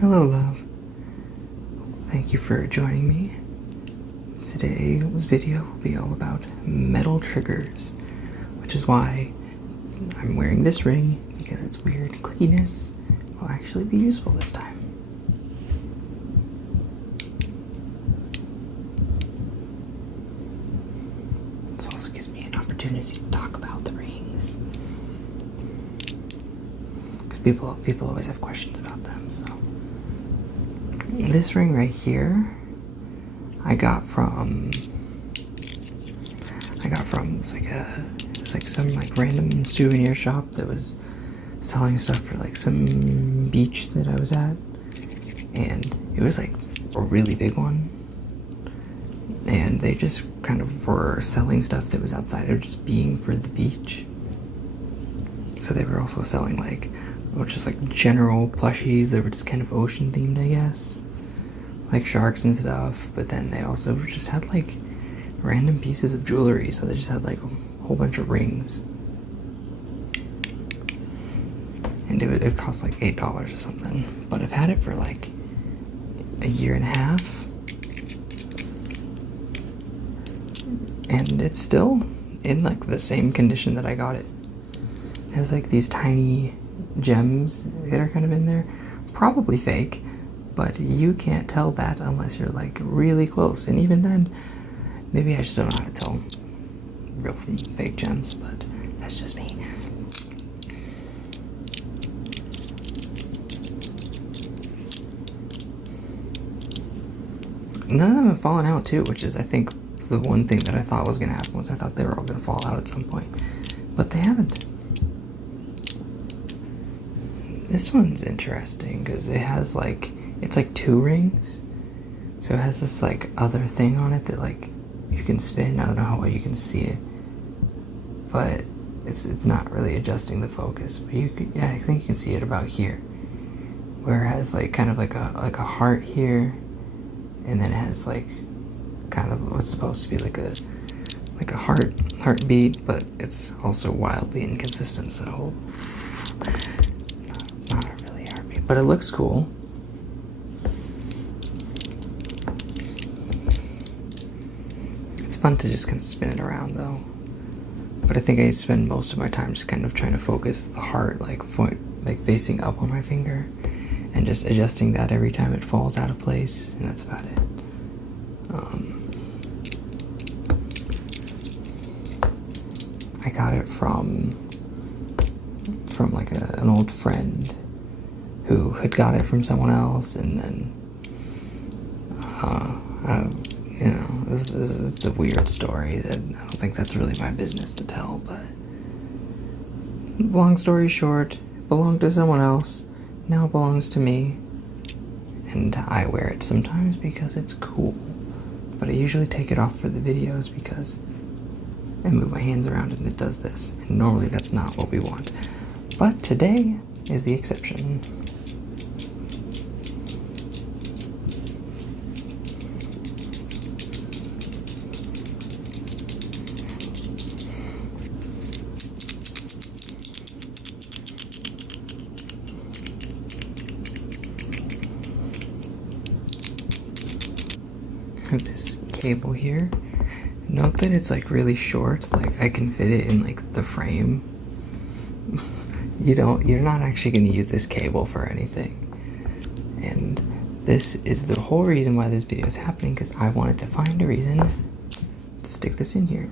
Hello, love. Thank you for joining me. Today's video will be all about metal triggers, which is why I'm wearing this ring, because its weird clickiness will actually be useful this time. This also gives me an opportunity to talk about the rings, because people always have questions about them. So this ring right here, I got from it's like some like random souvenir shop that was selling stuff for like some beach that I was at, and it was like a really big one, and they just kind of were selling stuff that was outside of just being for the beach. So they were also selling like just like general plushies that were just kind of ocean themed, I guess, like sharks and stuff. But then they also just had like random pieces of jewelry, so they just had like a whole bunch of rings, and it cost like $8 or something. But I've had it for like a year and a half, and it's still in like the same condition that I got it. It has like these tiny gems that are kind of in there, probably fake, but you can't tell that unless you're like really close. And even then, maybe I just don't know how to tell real from fake gems, but that's just me. None of them have fallen out too, which is I think the one thing that I thought was gonna happen. Was I thought they were all gonna fall out at some point, but they haven't. This one's interesting because it has like, it's like 2 rings, so it has this like other thing on it that like you can spin. I don't know how well you can see it, but it's not really adjusting the focus. But you could, yeah, I think you can see it about here, where it has like kind of like a heart here, and then it has like kind of what's supposed to be like a heartbeat, but it's also wildly inconsistent. So not a really heartbeat, but it looks cool. It's fun to just kind of spin it around though. But I think I spend most of my time just kind of trying to focus the heart like facing up on my finger, and just adjusting that every time it falls out of place, and that's about it. I got it from like an old friend who had got it from someone else, and then you know, it's a weird story that I don't think that's really my business to tell, but long story short, it belonged to someone else, now it belongs to me, and I wear it sometimes because it's cool, but I usually take it off for the videos because I move my hands around and it does this, and normally that's not what we want, but today is the exception. I have this cable here. Note that it's like really short, like I can fit it in like the frame. You're not actually going to use this cable for anything. And this is the whole reason why this video is happening, because I wanted to find a reason to stick this in here.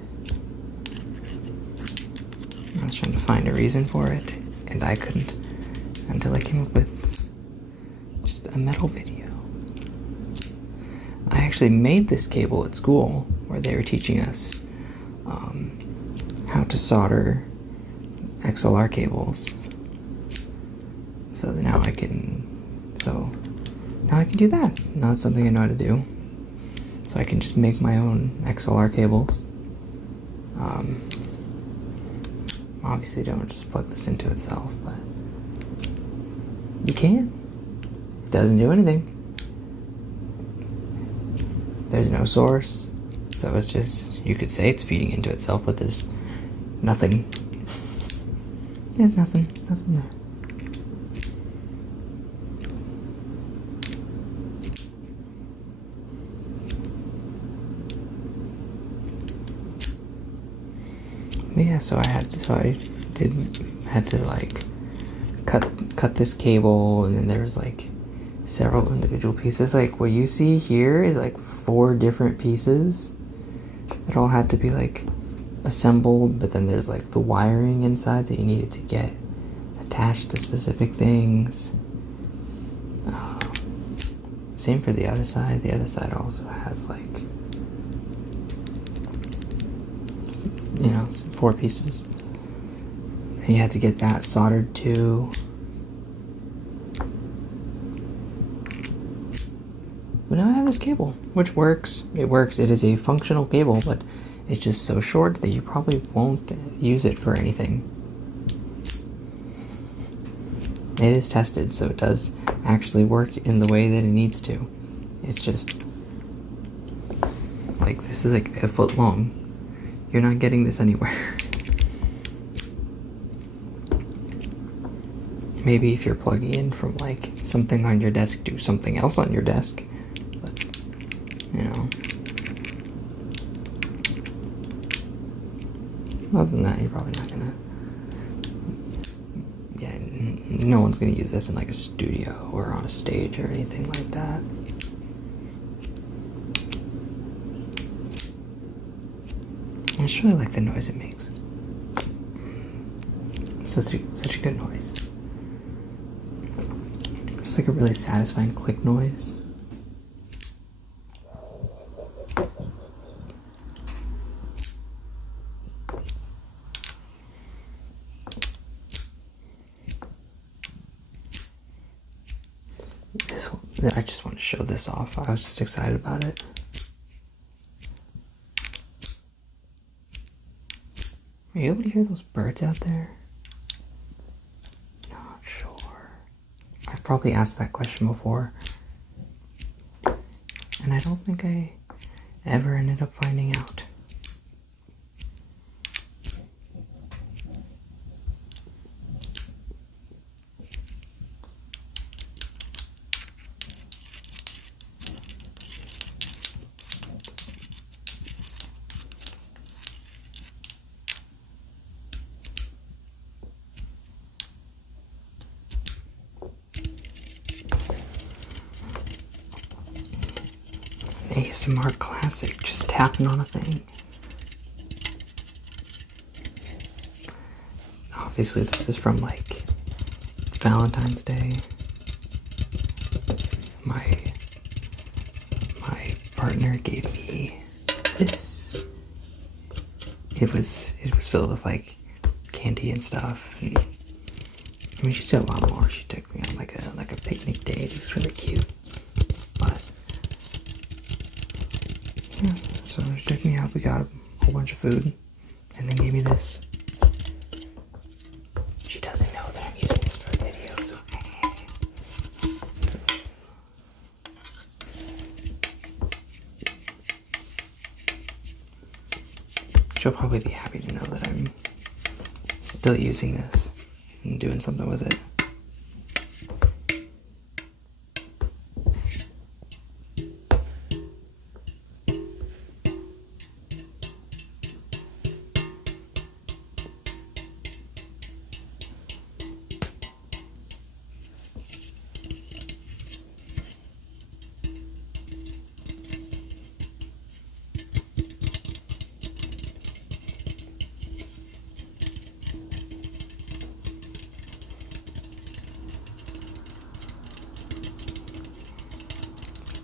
I was trying to find a reason for it, and I couldn't until I came up with just a metal video. I actually made this cable at school where they were teaching us how to solder XLR cables. So now I can do that. Now it's something I know how to do. So I can just make my own XLR cables. Obviously don't just plug this into itself, but you can. It doesn't do anything. There's no source, so it's just, you could say it's feeding into itself, but there's nothing. There's nothing there. But yeah, so I had to like cut this cable, and then there's like several individual pieces. Like what you see here is like 4 different pieces that all had to be like assembled, but then there's like the wiring inside that you needed to get attached to specific things. Same for the other side. The other side also has like, you know, 4 pieces. And you had to get that soldered too. But now I have this cable, which works. It works. It is a functional cable, but it's just so short that you probably won't use it for anything. It is tested, so it does actually work in the way that it needs to. It's just like, this is like a foot long. You're not getting this anywhere. Maybe if you're plugging in from like something on your desk to something else on your desk, but you know, other than that, you're probably not gonna. Yeah, no one's gonna use this in like a studio or on a stage or anything like that. I just really like the noise it makes. It's such a good noise. It's like a really satisfying click noise. I just want to show this off. I was just excited about it. Are you able to hear those birds out there? Not sure. I've probably asked that question before, and I don't think I ever ended up finding out. ASMR classic, just tapping on a thing. Obviously this is from like Valentine's Day. My partner gave me this. It was filled with like candy and stuff, and I mean she did a lot more. She took me on like a picnic date. It was really cute. Yeah, so she took me out, we got a whole bunch of food, and then gave me this. She doesn't know that I'm using this for a video, so she'll probably be happy to know that I'm still using this and doing something with it.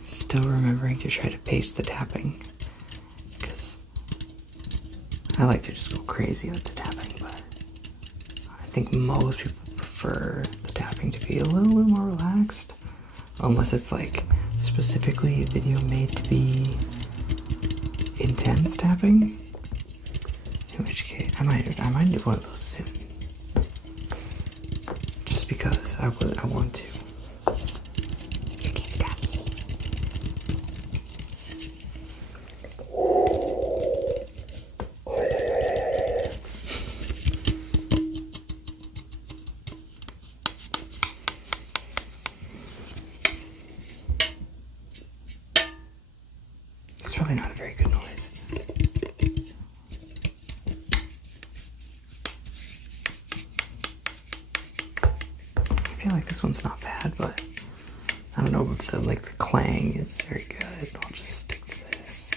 Still remembering to try to pace the tapping, because I like to just go crazy with the tapping, but I think most people prefer the tapping to be a little bit more relaxed, unless it's like specifically a video made to be intense tapping, in which case I might do one of those soon, just because I want to. You can't stop me. It's probably not a very good noise. this one's not bad, but I don't know if the clang is very good. I'll just stick to this.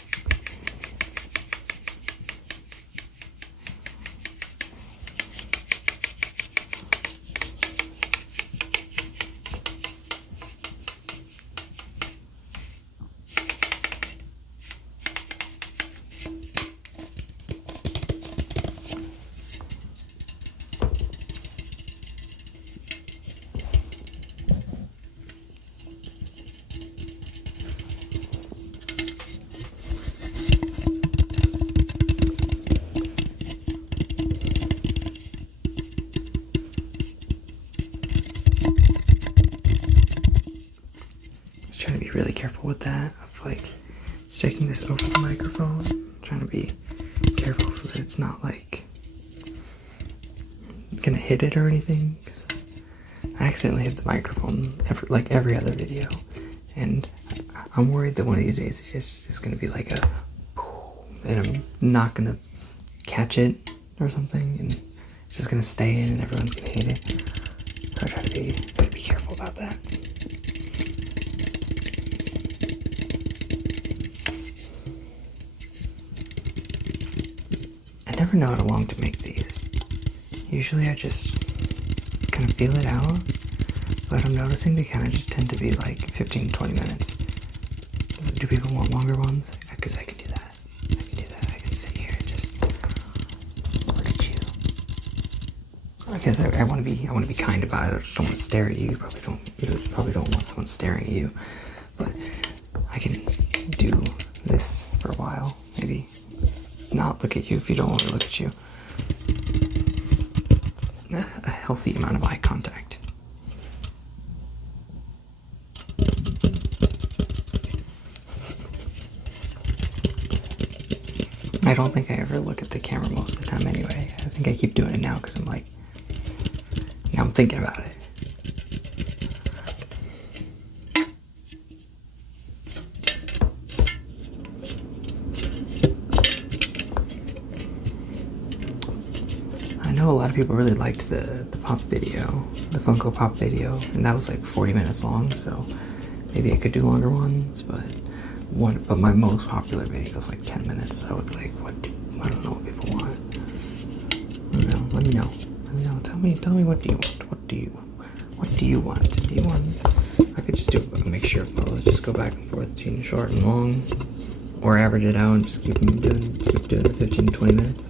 Trying to be really careful with that, of like sticking this over the microphone. Trying to be careful so that it's not like gonna hit it or anything, because I accidentally hit the microphone every other video, and I'm worried that one of these days it's just gonna be like a and I'm not gonna catch it or something, and it's just gonna stay in and everyone's gonna hate it. So I try to be careful about that. I never know how long to make these. Usually I just kind of feel it out, but I'm noticing they kind of just tend to be like 15 to 20 minutes. Do people want longer ones? Because I can do that. I can sit here and just look at you. Because I want to be kind about it. I just don't want to stare at you. You probably don't want someone staring at you. But I can do this for a while. Maybe not look at you if you don't want to look at you. A healthy amount of eye contact. I don't think I ever look at the camera most of the time anyway. I think I keep doing it now because I'm like, now I'm thinking about it. I know a lot of people really liked the pop video, the Funko Pop video, and that was like 40 minutes long, so maybe I could do longer ones, but my most popular video is like 10 minutes, so it's like, I don't know what people want. I don't know, let me know. Tell me what do you want? What do you want? Do you want, I could just do a mixture of both, just go back and forth between short and long, or average it out and just keep doing the 15 to 20 minutes.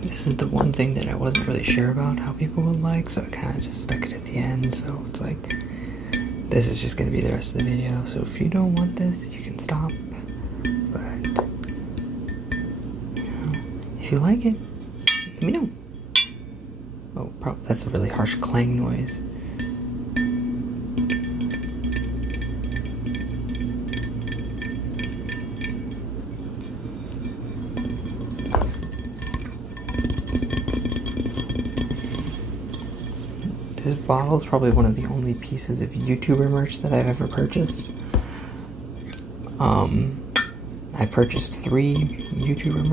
This is the one thing that I wasn't really sure about how people would like, so I kind of just stuck it at the end, so it's like, this is just going to be the rest of the video, so if you don't want this, you can stop, but, you know, if you like it, let me know. Oh, that's a really harsh clang noise. This bottle is probably one of the only pieces of YouTuber merch that I've ever purchased. I purchased 3 YouTuber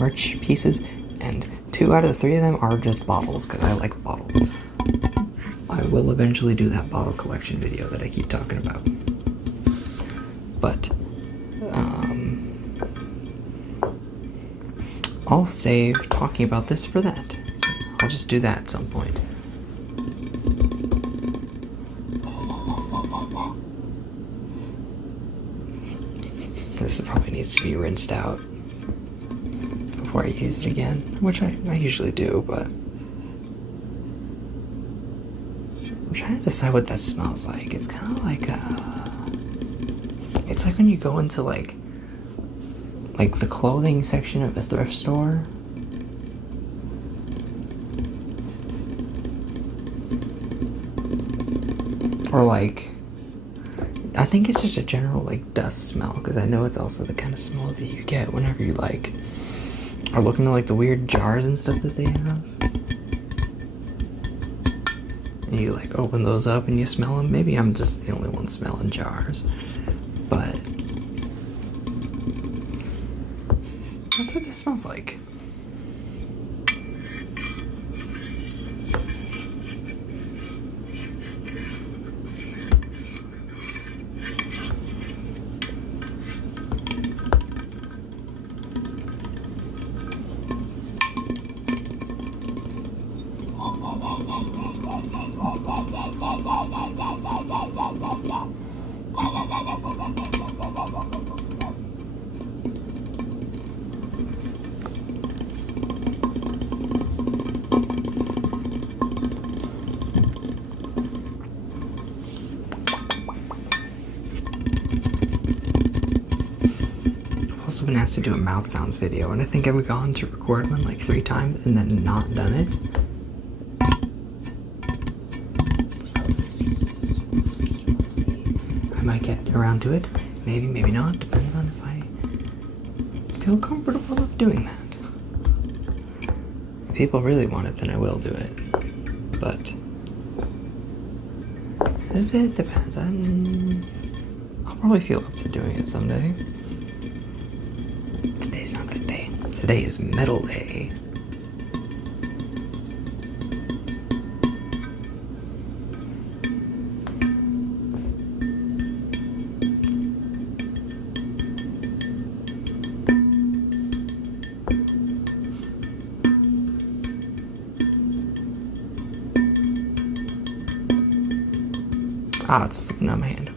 merch pieces, and 2 out of the 3 of them are just bottles, because I like bottles. I will eventually do that bottle collection video that I keep talking about. But, I'll save talking about this for that. I'll just do that at some point. This probably needs to be rinsed out before I use it again, which I usually do, but I'm trying to decide what that smells like. It's kind of like it's like when you go into like like the clothing section of the thrift store. Or like, I think it's just a general like dust smell, because I know it's also the kind of smell that you get whenever you like are looking at like the weird jars and stuff that they have. And you like open those up and you smell them. Maybe I'm just the only one smelling jars, but that's what this smells like. I've also been asked to do a mouth sounds video, and I think I've gone to record one like 3 times and then not done it. We'll see. I might get around to it. Maybe, maybe not. Depends on if I feel comfortable of doing that. If people really want it, then I will do it. But it depends. I'll probably feel up to doing it someday. Today's not that day. Today is Metal Day. Ah, it's slipping out of my hand.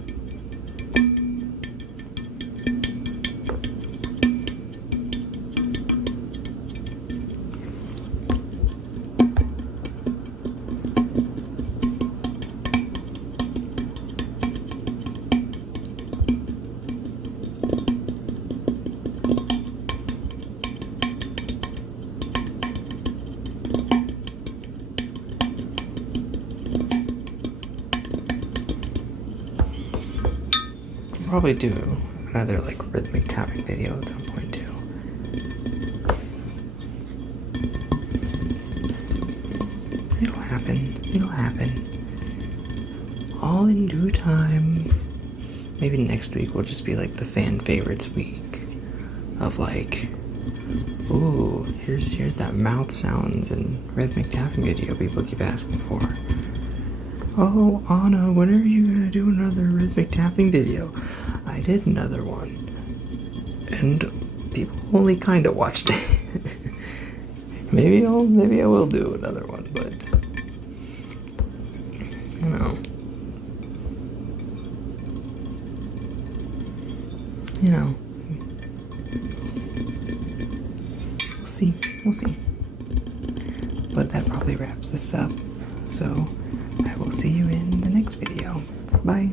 Probably do another like rhythmic tapping video at some point too. It'll happen. It'll happen. All in due time. Maybe next week will just be like the fan favorites week of like, ooh, here's that mouth sounds and rhythmic tapping video people keep asking for. Oh, Anna, when are you gonna do another rhythmic tapping video? I did another one, and people only kind of watched it. maybe I will do another one, but you know, we'll see. But that probably wraps this up. So I will see you in the next video. Bye.